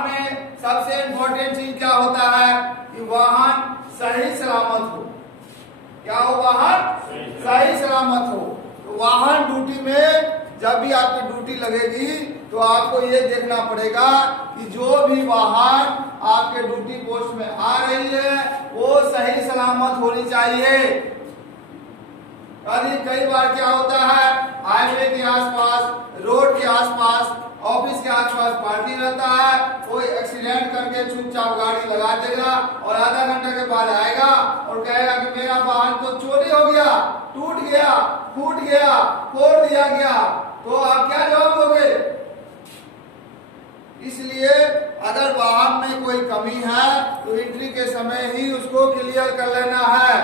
में सबसे इम्पोर्टेंट चीज क्या होता है कि वाहन सही सलामत हो। क्या हो? वाहन सही सलामत हो। तो वाहन ड्यूटी में जब भी आपकी ड्यूटी लगेगी तो आपको ये देखना पड़ेगा कि जो भी वाहन आपके ड्यूटी पोस्ट में आ रही है वो सही सलामत होनी चाहिए। कई बार क्या होता है, हाईवे के आसपास, रोड के आसपास, ऑफिस के आसपास पार्किंग रहता है, कोई एक्सीडेंट करके चुपचाप गाड़ी लगा देगा और आधा घंटे के बाद आएगा और कहेगा कि मेरा वाहन तो चोरी हो गया, टूट गया, फूट गया, फोड़ दिया गया। तो आप क्या जवाब दोगे? इसलिए अगर वाहन में कोई कमी है तो एंट्री के समय ही उसको क्लियर कर लेना है,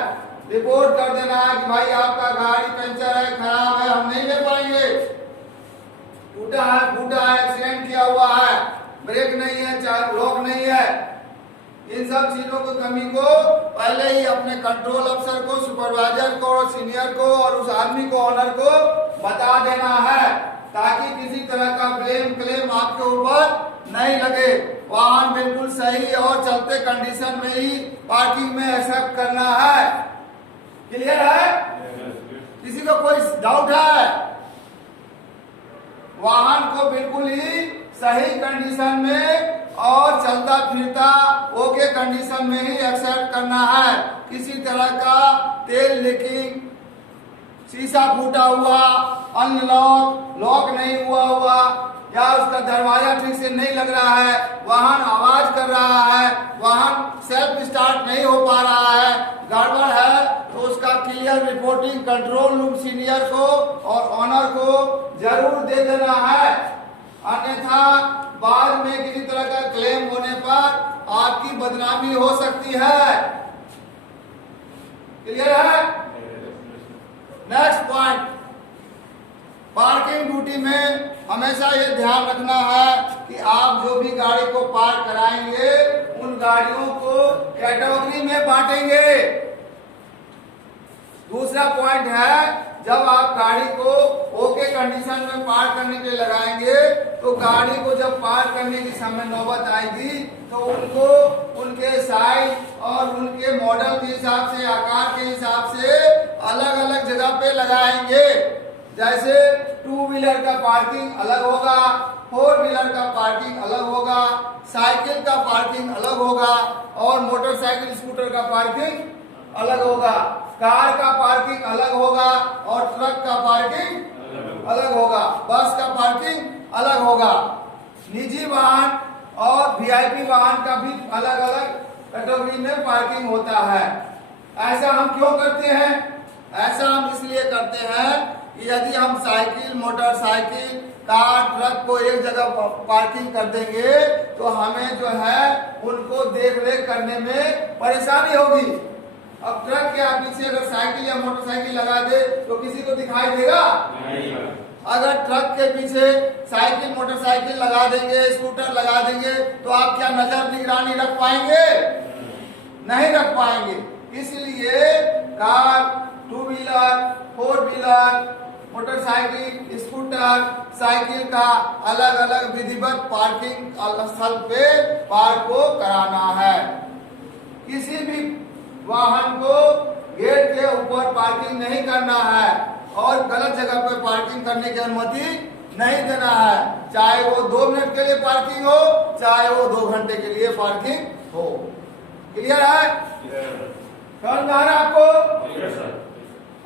रिपोर्ट कर देना है कि भाई आपका गाड़ी पंचर है, खराब है, हम नहीं ले पाएंगे, टूटा है, फूटा है, एक्सीडेंट किया हुआ है, ब्रेक नहीं है, लॉक नहीं है। इन सब चीजों की कमी को पहले ही अपने कंट्रोल अफसर को, सुपरवाइजर को, सीनियर को और उस आदमी को, ऑनर को बता देना है ताकि किसी तरह का ब्लेम क्लेम आपके ऊपर नहीं लगे। वाहन बिल्कुल सही और चलते कंडीशन में ही पार्किंग में एक्सेप्ट करना है। क्लियर है? किसी को कोई डाउट है? वाहन को बिल्कुल ही सही कंडीशन में और चलता फिरता ओके कंडीशन में ही एक्सेप्ट करना है। किसी तरह का तेल लीकिंग, शीशा फूटा हुआ, अनलॉक, लॉक नहीं हुआ या उसका दरवाजा ठीक से नहीं लग रहा है, वाहन आवाज कर रहा है, वाहन सेल्फ स्टार्ट नहीं हो पा रहा है, गड़बड़ है, तो उसका clear reporting control room senior को और ऑनर को जरूर दे देना है। अन्यथा बाद में किसी तरह का क्लेम होने पर आपकी बदनामी हो सकती है। क्लियर है? नेक्स्ट पॉइंट, पार्किंग ड्यूटी में हमेशा ये ध्यान रखना है कि आप जो भी गाड़ी को पार्क कराएंगे उन गाड़ियों को कैटेगरी में बांटेंगे। दूसरा पॉइंट है, जब आप गाड़ी को ओके कंडीशन में पार्क करने के लिए लगाएंगे तो गाड़ी को जब पार्क करने की समय नौबत आएगी तो उनको उनके साइज और उनके मॉडल के हिसाब से, आकार के हिसाब से अलग अलग जगह पे लगाएंगे। जैसे 2 व्हीलर का पार्किंग अलग होगा, 4 व्हीलर का पार्किंग अलग होगा, साइकिल का पार्किंग अलग होगा और मोटरसाइकिल स्कूटर का पार्किंग अलग होगा, कार का पार्किंग अलग होगा और ट्रक का पार्किंग अलग होगा, बस का पार्किंग अलग होगा। निजी वाहन और वीआईपी वाहन का भी अलग अलग कैटेगरी में पार्किंग होता है। ऐसा हम क्यों करते हैं? ऐसा हम इसलिए करते हैं कि यदि हम साइकिल, मोटरसाइकिल, कार, ट्रक को एक जगह पार्किंग कर देंगे तो हमें जो है उनको देख रेख करने में परेशानी होगी। अब ट्रक के पीछे अगर साइकिल या मोटरसाइकिल लगा दे तो किसी को दिखाई देगा? नहीं। अगर ट्रक के पीछे साइकिल, मोटरसाइकिल लगा देंगे, स्कूटर लगा देंगे तो आप क्या नजर निगरानी रख पाएंगे? नहीं रख पाएंगे। इसलिए car, 2 wheeler, 4 wheeler, motorcycle, scooter, cycle का अलग अलग विधिवत पार्किंग स्थल पे पार्क को कराना है। किसी भी वाहन को गेट के ऊपर पार्किंग नहीं करना है और गलत जगह पर पार्किंग करने की अनुमति नहीं देना है, चाहे वो 2 मिनट के लिए पार्किंग हो, चाहे वो 2 घंटे के लिए पार्किंग हो। क्लियर है? समझ में आ रहा है आपको?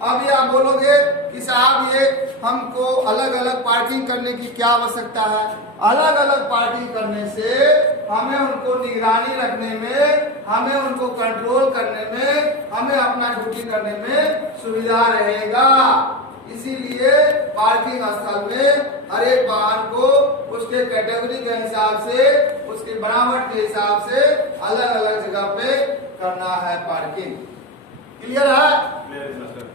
अब ये आप बोलोगे कि साहब ये हमको अलग अलग पार्किंग करने की क्या आवश्यकता है? अलग अलग पार्किंग करने से हमें उनको निगरानी रखने में, हमें उनको कंट्रोल करने में, हमें अपना ड्यूटी करने में सुविधा रहेगा। इसीलिए पार्किंग स्थल में हर एक वाहन को उसके कैटेगरी के हिसाब से, उसकी बनावट के हिसाब से अलग अलग जगह पे करना है पार्किंग। क्लियर है?